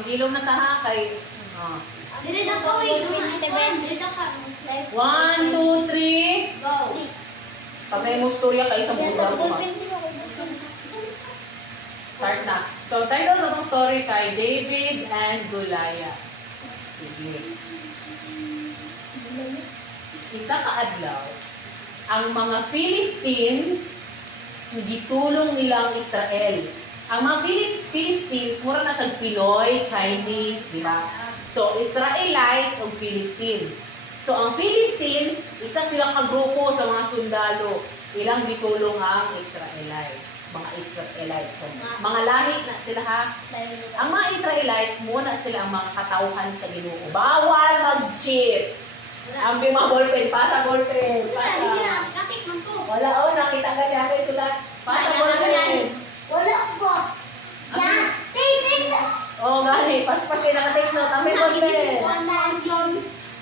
Magilom na ka ha kay Dili na ko eh. 1, 2, 3. Go. Kamay mo storya kay isang buwan mo. Start na. So, title sa itong story kay David and Goliath. Sige. Isa kaadlaw, ang mga Philistines, gisulong nilang Israel. Ang mga Philistines, mura na siyang Pinoy, Chinese, di ba? So, Israelites o Philistines. So, ang Philistines, isa silang kagrupo sa mga sundalo. Ilang gisulong ang Israelites. Mga Israelites. So, mga lahi na sila ha. Ang mga Israelites, muna sila ang mga katauhan sa Ginoo. Bawal mag-cheat. Ang mga ballpen, pasa ballpen. Pasa. Wala, oh, nakita ka niya kayo sulat. Pasa ballpen. Wala po. Ya, Oh, gani, paspas kayo naka-take note. Ang may ballpen.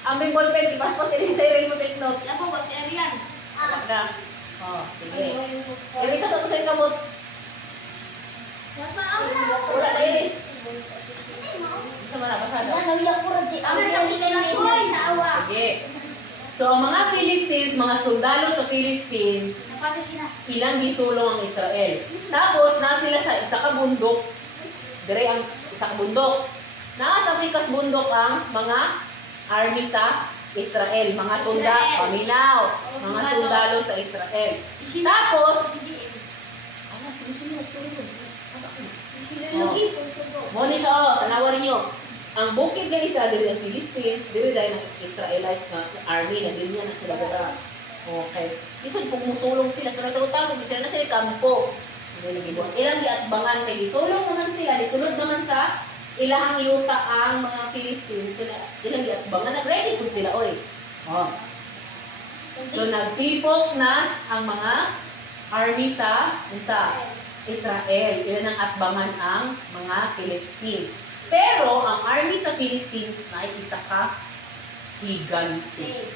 Ang may ballpen, ipaspas kayo sa rin mo take note. Yan po, si Arian. Wala na. Oh, sige. Iris sa sa kamot. Wala na iris. Isa man na, pasada. Sige. So, ang mga Philistines, mga sundalo sa Philistines, ilang gisulong ang Israel. Tapos, na sila sa isa ka bundok. Dire ang isa ka bundok. Nasa pikas bundok ang mga army sa Israel. Mga paminaw. Mga sundalo sa Israel. Tapos, muna siya, tanawa rin nyo. Ang bukid na isa, dili ang Philistines, dili dahil ng Israelites na army, na dili na sila dara. Okay. Isod, kung musulong sila sa natutang, sila na sila kampo. Ilang giatbangan kay gisulong naman sila, disulod naman sa ilahang yuta ang mga Philistines. Sila, ilang giatbangan, nag-ready po sila, oy. Oh. So, nagtipok nas ang mga army sa Israel. Ilan ang atbangan ang mga Philistines. Pero, ang army sa Philistines na ay isa ka higante.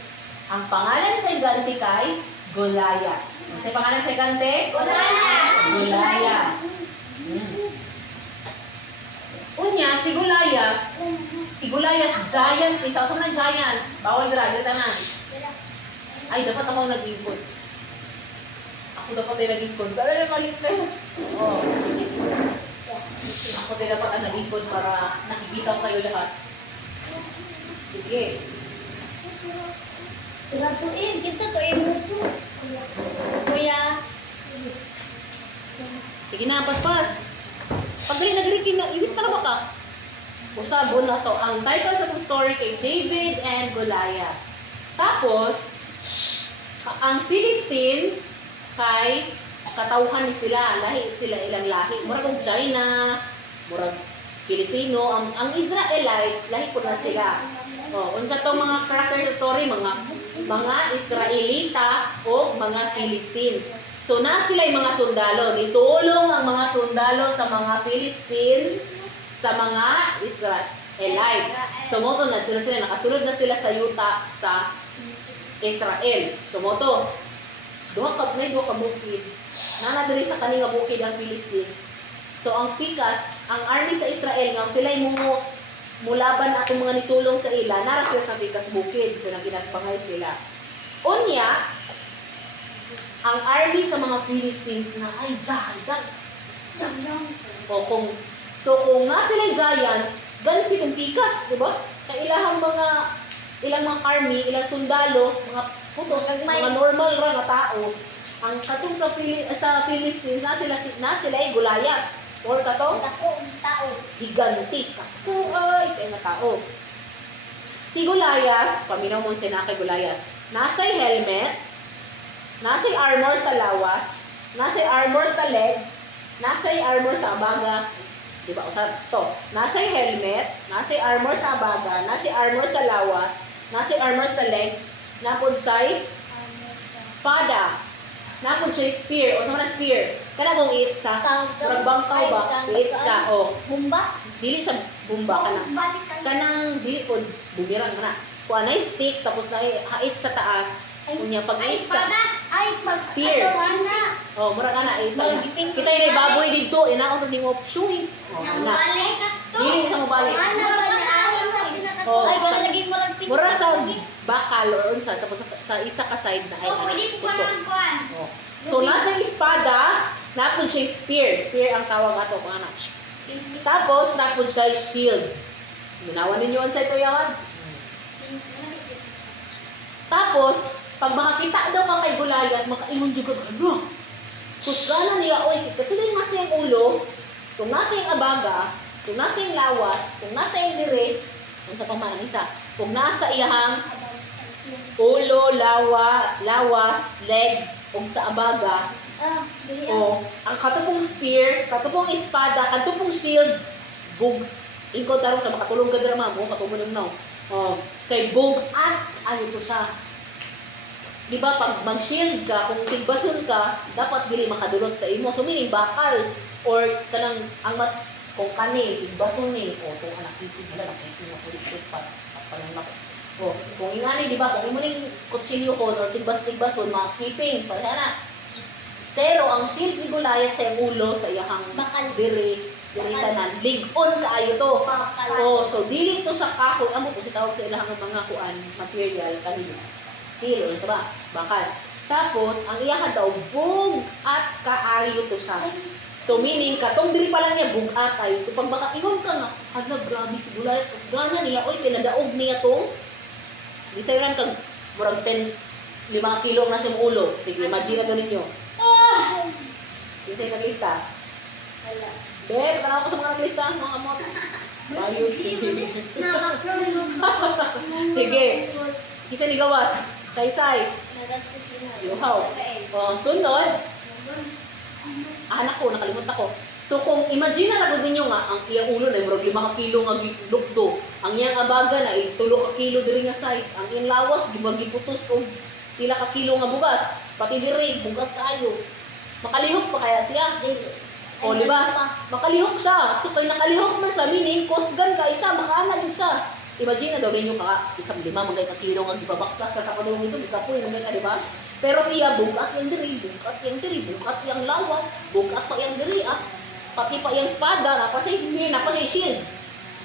Ang pangalan sa higante kay Goliath. Ano sa pangalan sa higante? Goliath. Unya, si Goliath, giant. Isa sa mga giant. Bawal dira, dito tanan. Ay, dapat ako nag-ikot. Ako dapat ay nag-ikot. Dala na malik kayo. Oo. Ako din dapat ang nag-ikot para nakikita kayo lahat. Sige. Kinsa tuin mo po. Kuya. Sige na, paspas. Pag nag-rekin na, iwit ka na ba ka? Usabon na to. Ang title sa itong story kay David and Goliath. Tapos, ang Philistines kay katauhan ni sila, lahi sila ilang lahi. Murag China, murag Pilipino, ang Israelites lahi ko na sila. Oh, unsa tong mga character sa story, mga Israelita o mga Philistines. So na sila yung mga sundalo, gisulong ang mga sundalo sa mga Philistines sa mga Israelites. So moto na sila, nakasulod na sila sa yuta sa Israel. So moto, duha ka bukid. Nanadiri sa kaninga bukid ang Philistines. So ang pikas, ang army sa Israel nga sila mulaban atong mga nisulong sa ila, nara sila sa pikas bukid. So naginagpangay sila. Unya, ang army sa mga Philistines na ay giant. O kung nga sila giant, gan si kung pikas, di ba? Ilang mga army, ilang sundalo, mga puto, mga normal ra nga tao. Ang katong sa Philistines na sila ay Goliath. Or katong Tao. higanti. Ay, kaya nga tao. Si Goliath, paminaw mo siya na kay Goliath. Nasa'y helmet, nasa'y armor sa lawas, nasa'y armor sa legs, nasa'y armor sa abaga. Diba? Stop. Nasa'y helmet, nasa'y armor sa abaga, nasa'y armor sa lawas, nasa'y armor sa legs, napod sa'y espada, napod sa'y spear. O sa mga spear, kana kung itsa, ragbangkaw ba? Itsa, o. Bumba? Dili siya bumba ka na. Kanang dili po, bumirang na. Kung anay stick, tapos na hait sa taas. Kunya pag hait sa spear. O, mura ka na, hait sa. Kita yung baboy dito, inaon rin yung opsyon. O, na. Dili siya mabalik. Ano ba na akin sa pinaka? Oh, Ay, sa- wala lagi mo rin Mura sa bakal or unsa tapos sa isa ka side na ay Oh, pwede ko puso. pa kuan. Oh. So nasa espada, napod siya spear. Spear ang tawag ato kung ano. Tapos napod siya shield. Ginawa ninyo unsay to yawan. Tapos pag makakita daw ka kay Goliath, makaingon jud ka ano. Kusgana niya oy, katuloy nasa yung ulo, kung nasa yung abaga, kung nasa yung lawas, kung nasa yung dire, unsa pa man ang isa, kung nasa iyahang ulo, lawas, legs, ug sa abaga, Ah, dili o ang katupong spear, katupong espada, katupong shield, bug. Ikaw tarong ka makatulong ka dira mo, katumo nimo. Oh, kay bug at ayo to siya. Di ba pag mag-shield ka, kung tigbason ka, dapat dili makadulot sa imo. So meaning bakal or kanang ang kung kani tigbason ni o kung anak ito wala nakikita ko ulit pa panang ko. O kung ingani di ba kung imo ning kutsilyo ko or tigbas-tigbason makiping para na. Pero ang shield ni Goliath sa iyang ulo sa iyang Bakal. diri tanan lig-on kaayo to. Bakal. Oh, so dili to sa kahoy amo to si tawag sa ilahang mga kuan material kanina. Steel or sa ba? Bakal. Tapos ang iyaha daw bug at kaayo to siya. So meaning katong diri pa lang niya bug at kayo. So pag baka ingon ka nga, hala grabe si Goliath tas gana niya oy pinadaog niya tong gisayran kag murag 10 5 kilo na sa ulo. Sige, imagine na ninyo. Ah! Gisay naglista. Wala. Beb, tanaw ko sa mga naglista sa mga kamot. Bayod sige. Sige. Isa ni gawas. Saysay. Nagas ko sila. Yuhaw. O, sunod. Anak ko, nakalimut ako. So kung imagine na lang ninyo nga, ang iyang ulo na murag 5 ka kilo nga lukdo. Ang iyang abaga na 3 ka kilo diri nga side. Ang iyang lawas giputos og pila ka kilo nga bugas. Pati diri bugat kayo. Makalihok pa kaya siya? O, di ba? Makalihok siya. So kay nakalihok man siya, meaning kusgan ka isa, makaanag siya. Imagine na daw ninyo ka, isang 5 magay ka kilo nga gibabakta sa kapadong nito, ikapoy magay ka, di ba? Pero siya bugat yang diri, bugat yang lawas, bugat pa yang diri ah. Pati pa yang espada, napa siya spear, napa siya shield.